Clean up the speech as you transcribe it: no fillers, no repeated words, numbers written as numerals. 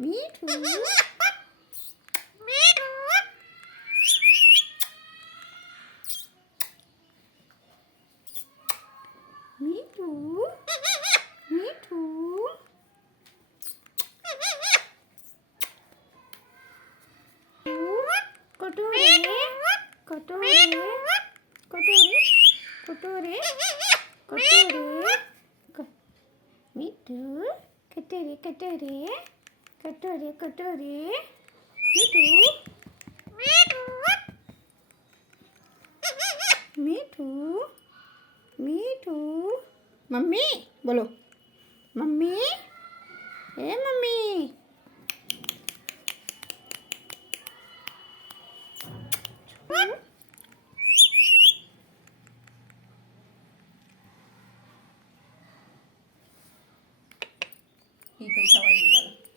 मिठू मिठू मिठू कटोरे कटोरे कटोरे कटोरे कटोरे मिठू कटोरे कटोरे कटोरे कटोरे मिठू मिठू मिठू मम्मी बोलो मम्मी ए मम्मी ही पैसा वाढली मला